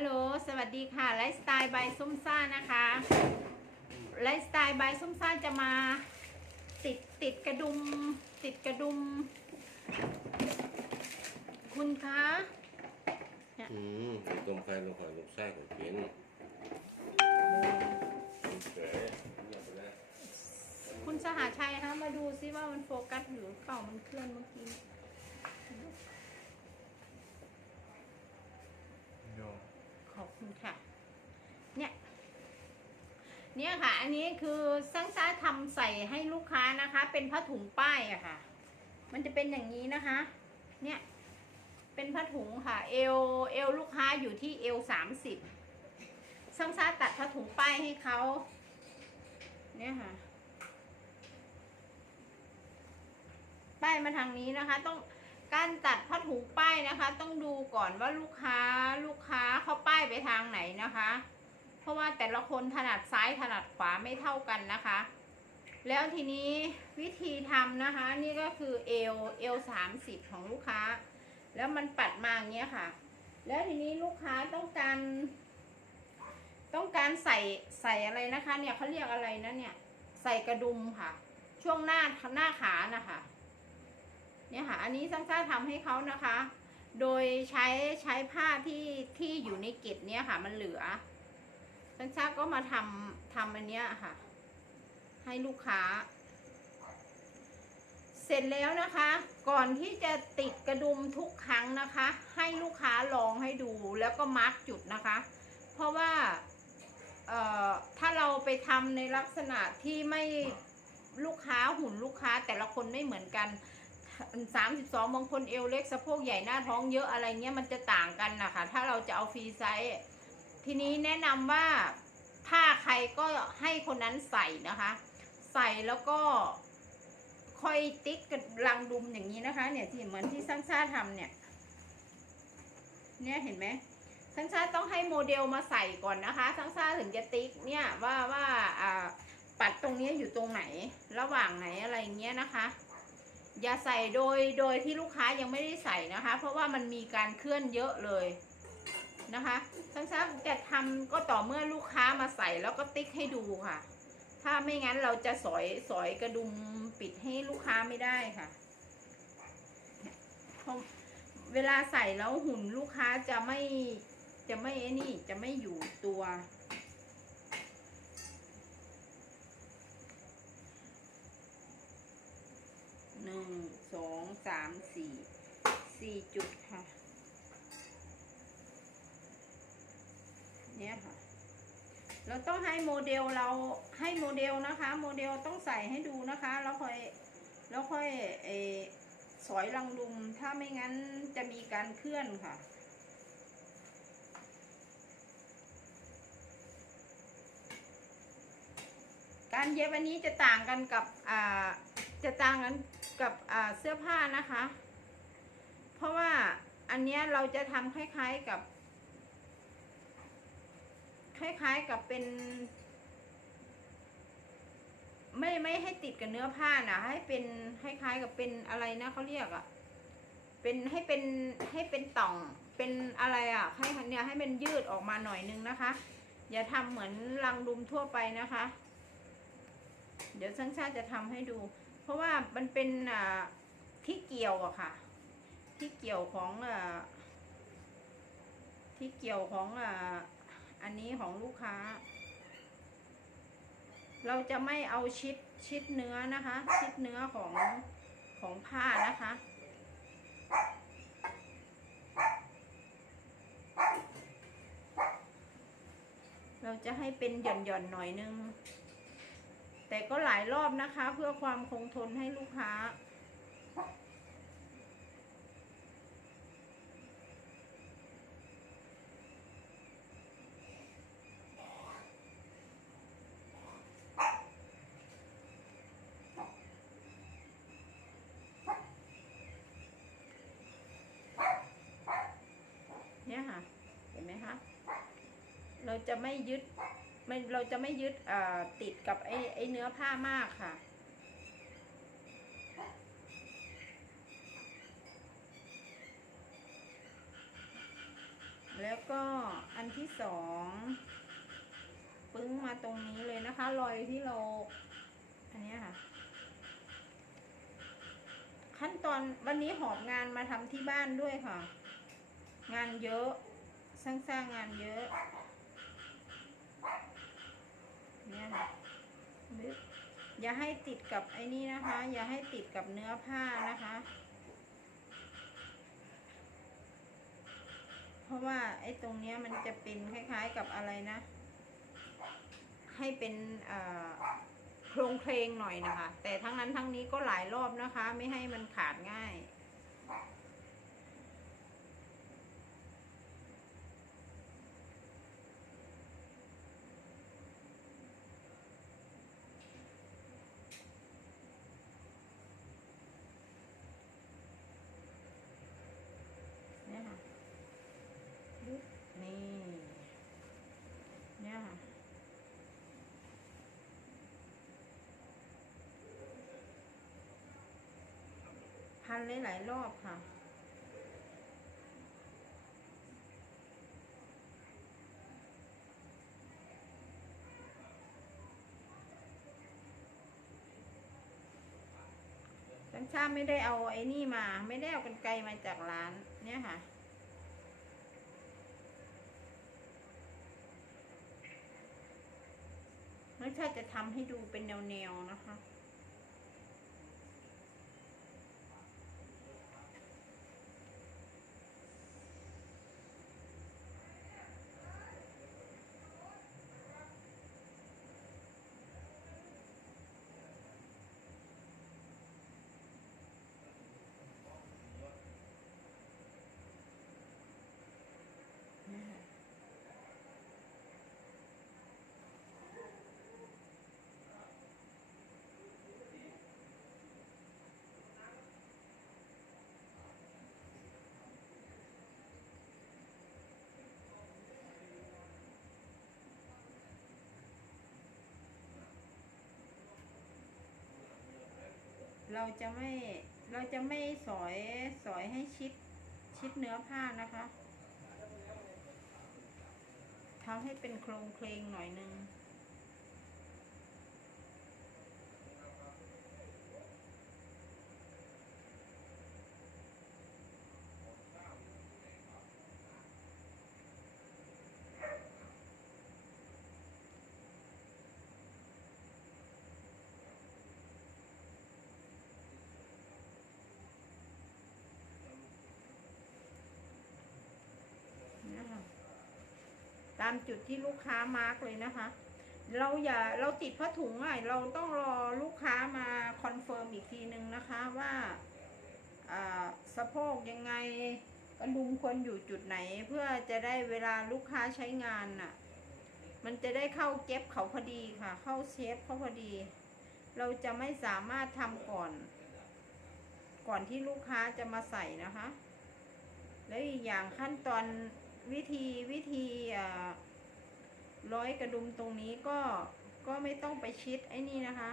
ฮัลโหล สวัสดีค่ะ ไลฟ์สไตล์บายส้มซ่านะคะ ไลฟ์สไตล์บายส้มซ่าจะมาติดติดกระดุม ติดกระดุม คุณคะอืมต้มไข่ลงข่อยลูกไส้ของกินเฉยเงียบไปแล้วคุณสหชัยคะมาดูซิว่ามันโฟกัสหรือเปล่ามันเคลื่อนเมื่อกี้ โย ค่ะ เนี่ย เนี่ยค่ะ อันนี้คือซังซ่าทำใส่ให้ลูกค้านะคะ เป็นผ้าถุงป้ายอะค่ะ มันจะเป็นอย่างนี้นะคะ เนี่ย เป็นผ้าถุงค่ะ เอว เอวลูกค้าอยู่ที่เอวสามสิบซังซ่าตัดผ้าถุงป้ายให้เขา เนี่ยค่ะ ป้ายมาทางนี้นะคะ ต้อง การตัดผ้าถุงป้ายนะคะ ต้องดูก่อนว่าลูกค้าลูกค้าเขาป้ายไปทางไหนนะคะ เพราะว่าแต่ละคนถนัดซ้ายถนัดขวาไม่เท่ากันนะคะ แล้วทีนี้วิธีทำนะคะ นี่ก็คือเอวเอวสามสิบของลูกค้า แล้วมันปัดมาอย่างเงี้ยค่ะ แล้วทีนี้ลูกค้าต้องการ ต้องการใส่ใส่อะไรนะคะ เนี่ยเขาเรียกอะไรนะเนี่ย ใส่กระดุมค่ะ ช่วงหน้าหน้าขานะคะ เนี่ยค่ะ อันนี้ซังซ่าทำให้เขานะคะ โดยใช้ใช้ผ้าที่ที่อยู่ในเกล็ดเนี่ยค่ะ มันเหลือซังซ่าก็มาทำทำอันเนี้ยค่ะ ให้ลูกค้า เสร็จแล้วนะคะ ก่อนที่จะติดกระดุมทุกครั้งนะคะ ให้ลูกค้าลองให้ดูแล้วก็มาร์กจุดนะคะ เพราะว่าเอ่อถ้าเราไปทำในลักษณะที่ไม่ลูกค้าหุ่นลูกค้าแต่ละคนไม่เหมือนกัน สามสิบสองบางคนเอวเล็กสะโพกใหญ่หน้าท้องเยอะอะไรเงี้ยมันจะต่างกันนะคะถ้าเราจะเอาฟรีไซส์ทีนี้แนะนำว่าถ้าใครก็ให้คนนั้นใส่นะคะ ใส่แล้วก็ค่อยติ๊กกับรังดุมอย่างนี้นะคะ เนี่ยที่เหมือนที่ซังซ่าทำเนี่ย เนี่ยเห็นไหมซังซ่าต้องให้โมเดลมาใส่ก่อนนะคะซังซ่าถึงจะติ๊กเนี่ยว่าว่าอ่าปัดตรงนี้อยู่ตรงไหนระหว่างไหนอะไรเงี้ยนะคะ อย่าใส่โดยโดยที่ลูกค้ายังไม่ได้ใส่นะคะ เพราะว่ามันมีการเคลื่อนเยอะเลยนะคะซังซ่าจะทำก็ต่อเมื่อลูกค้ามาใส่แล้วก็ติ๊กให้ดูค่ะ ถ้าไม่งั้นเราจะสอยสอยกระดุมปิดให้ลูกค้าไม่ได้ค่ะเพราะเวลาใส่แล้วหุ่นลูกค้าจะไม่จะไม่ไอ้นี่จะไม่อยู่ตัว หนึ่งสอง สี่สี่จุดค่ะ เนี่ยค่ะ เราต้องให้โมเดลเราให้โมเดลนะคะ โมเดลต้องใส่ให้ดูนะคะ แล้วค่อยแล้วค่อยเออสอยรังดุม ถ้าไม่งั้นจะมีการเคลื่อนค่ะการเย็บอันนี้จะต่างกันกับ อ่า จะต่างกันกับ อ่า เสื้อผ้านะคะ เพราะว่าอันเนี้ยเราจะทำคล้ายๆกับ คล้าย ๆกับเป็น ไม่ไม่ให้ติดกับเนื้อผ้านะให้เป็นคล้ายๆกับเป็นอะไรนะเขาเรียกอะเป็นให้เป็นให้เป็นต่องเป็นอะไรอะให้เนี่ยให้มันยืดออกมาหน่อยนึงนะคะ อย่าทำเหมือนรังดุมทั่วไปนะคะ เดี๋ยวช่างชาติจะทำให้ดู เพราะว่ามันเป็นอ่าที่เกี่ยวอะค่ะ ที่เกี่ยวของอ่าที่เกี่ยวของอ่าอันนี้ของลูกค้า เราจะไม่เอาชิดชิดเนื้อนะคะ ชิดเนื้อของของผ้านะคะเราจะให้เป็นหย่อนหย่อนๆหน่อยนึง แต่ก็หลายรอบนะคะเพื่อความคงทนให้ลูกค้า เนี่ยค่ะ เห็นไหมคะ เรา จะไม่ยึดไม่เราจะไม่ยึดติดกับไอ้ไอ้เนื้อผ้ามากค่ะ แล้วก็อันที่สองปึ้งมาตรงนี้เลยนะคะ รอยที่เรา อันนี้ค่ะ ขั้นตอนวันนี้หอบงานมาทำที่บ้านด้วยค่ะ งานเยอะ สร้างสร้างงานเยอะ เนี่ยค่ะบึ๊บ อย่าให้ติดกับไอ้นี่นะคะ อย่าให้ติดกับเนื้อผ้านะคะ เพราะว่าไอ้ตรงเนี้ยมันจะเป็นคล้ายๆกับอะไรนะ ให้เป็นเอ่อโครงเพลงหน่อยนะคะ แต่ทั้งนั้นทั้งนี้ก็หลายรอบนะคะ ไม่ให้มันขาดง่ายค่ะบึ๊บนี่ เนี่ยค่ะ พันหลายๆรอบค่ะ สัญชาไม่ได้เอาไอ้นี่มา ไม่ได้เอากันไกลมาจากร้านเนี่ยค่ะไม่ใช่จะทำให้ดูเป็นแนวๆนะคะ เราจะไม่เราจะไม่สอยสอยให้ชิดชิดเนื้อผ้านะคะทำให้เป็นโครงเคลงหน่อยนึง ตามจุดที่ลูกค้ามาร์กเลยนะคะ เราอย่าเราติดผ้าถุงอะเราต้องรอลูกค้ามาคอนเฟิร์มอีกทีนึงนะคะว่าสะโพกยังไงกระดุมควรอยู่จุดไหนเพื่อจะได้เวลาลูกค้าใช้งานน่ะ มันจะได้เข้าเก็บเขาพอดีค่ะ เข้าเชฟเขาพอดี เราจะไม่สามารถทำก่อน ก่อนที่ลูกค้าจะมาใส่นะคะ แล้วอีกอย่างขั้นตอน วิธีวิธีร้อยกระดุมตรงนี้ก็ก็ไม่ต้องไปชิดไอ้นี่นะคะ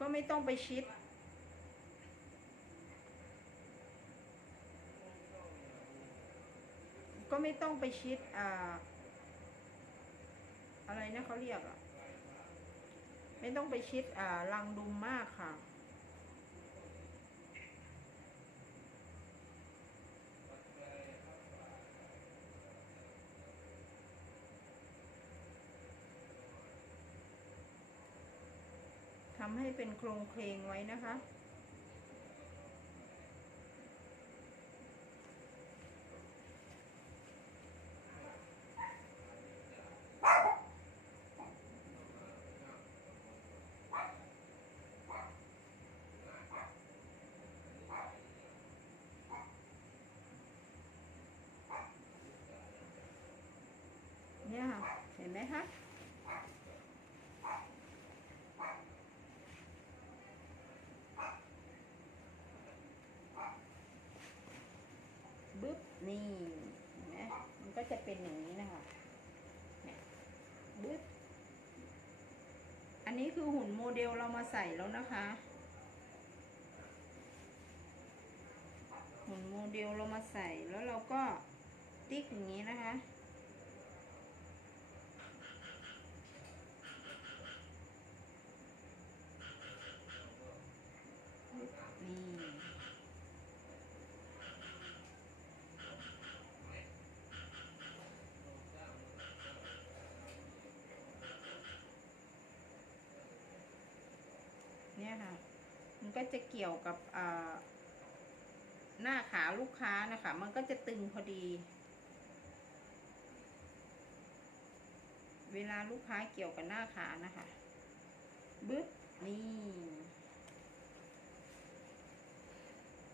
ก็ไม่ต้องไปชิด ก็ไม่ต้องไปชิดอ่าอะไรนะเขาเรียกอะไม่ต้องไปชิดอ่ารังดุมมากค่ะ ทำให้เป็นโครงเพลงไว้นะคะ เนี่ยค่ะ เห็นไหมคะ นี่นะมันก็จะเป็นอย่างนี้นะคะเนี่ยบึ๊บอันนี้คือหุ่นโมเดลเรามาใส่แล้วนะคะ หุ่นโมเดลเรามาใส่แล้วเราก็ติ๊กอย่างนี้นะคะ นี่ เนี่ยค่ะ มัน ก็จะเกี่ยวกับหน้าขาลูกค้านะคะ มันก็จะตึงพอดี เวลาลูกค้าเกี่ยวกับหน้าขานะคะ บึ๊บ นี่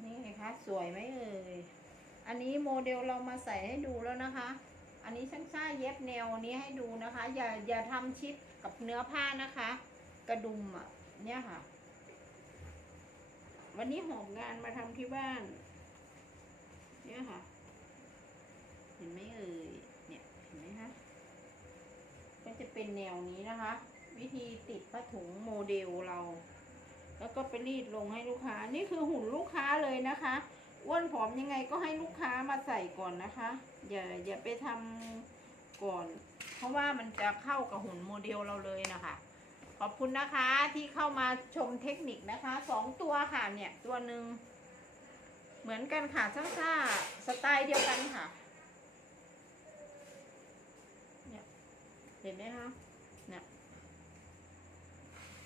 นี่ไงคะ สวยไหมเอ่ย อันนี้โมเดลเรามาใส่ให้ดูแล้วนะคะ อันนี้ช่างซ่าเย็บแนวนี้ให้ดูนะคะ อย่าอย่าทำชิดกับเนื้อผ้านะคะ กระดุมอะ เนี่ยค่ะ วันนี้หอบงานมาทำที่บ้าน เนี่ยค่ะ เห็นไหมเอ่ยเนี่ยเห็นไหมคะก็จะเป็นแนวนี้นะคะ วิธีติดผ้าถุงโมเดลเรา แล้วก็ไปรีดลงให้ลูกค้า นี่คือหุ่นลูกค้าเลยนะคะอ้วนผอมยังไงก็ให้ลูกค้ามาใส่ก่อนนะคะ อย่าอย่าไปทำก่อน เพราะว่ามันจะเข้ากับหุ่นโมเดลเราเลยนะคะ ขอบคุณนะคะที่เข้ามาชมเทคนิคนะคะสองตัวค่ะเนี่ยตัวหนึ่งเหมือนกันค่ะช่างซ่าสไตล์เดียวกันค่ะเนี่ยเห็นไหมคะเนี่ย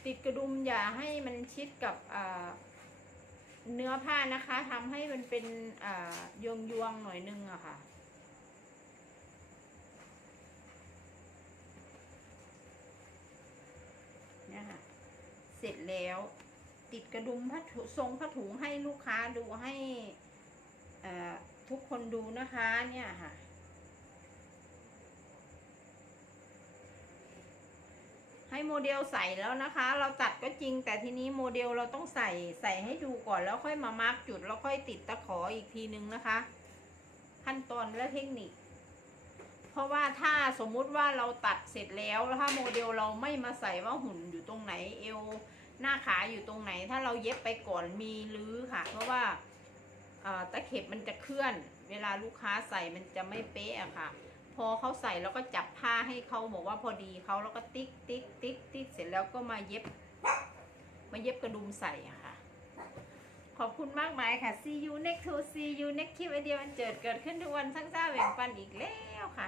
ติดกระดุมอย่าให้มันชิดกับเนื้อผ้านะคะทำให้มันเป็นยวงยวงๆหน่อยนึงอะค่ะ เนี่ยค่ะ เสร็จแล้ว ติดกระดุมผ้าทรงผ้าถุงให้ลูกค้าดูให้ทุกคนดูนะคะเนี่ยค่ะ ให้โมเดลใส่แล้วนะคะ เราตัดก็จริง แต่ทีนี้โมเดลเราต้องใส่ใส่ให้ดูก่อนแล้วค่อยมามาร์กจุดแล้วค่อยติดตะขออีกทีนึงนะคะ ขั้นตอนและเทคนิค เพราะว่าถ้าสมมุติว่าเราตัดเสร็จแล้วแล้วถ้าโมเดลเราไม่มาใส่ว่าหุ่นอยู่ตรงไหนเอว หน้าขาอยู่ตรงไหน ถ้าเราเย็บไปก่อนมีรื้อค่ะ เพราะว่าตะเข็บมันจะเคลื่อน เวลาลูกค้าใส่มันจะไม่เป๊ะอะค่ะ พอเขาใส่แล้วก็จับผ้าให้เขาบอกว่าพอดีเขาแล้วก็ติ๊กติ๊กติ๊กติ๊กเสร็จแล้วก็มาเย็บ มาเย็บกระดุมใส่อะค่ะ ขอบคุณมากมายค่ะ see you next to see you next คลิปไอเดียวันเจิดเกิดขึ้นทุกวันสร้างซ่าแบ่งปันอีกแล้วค่ะ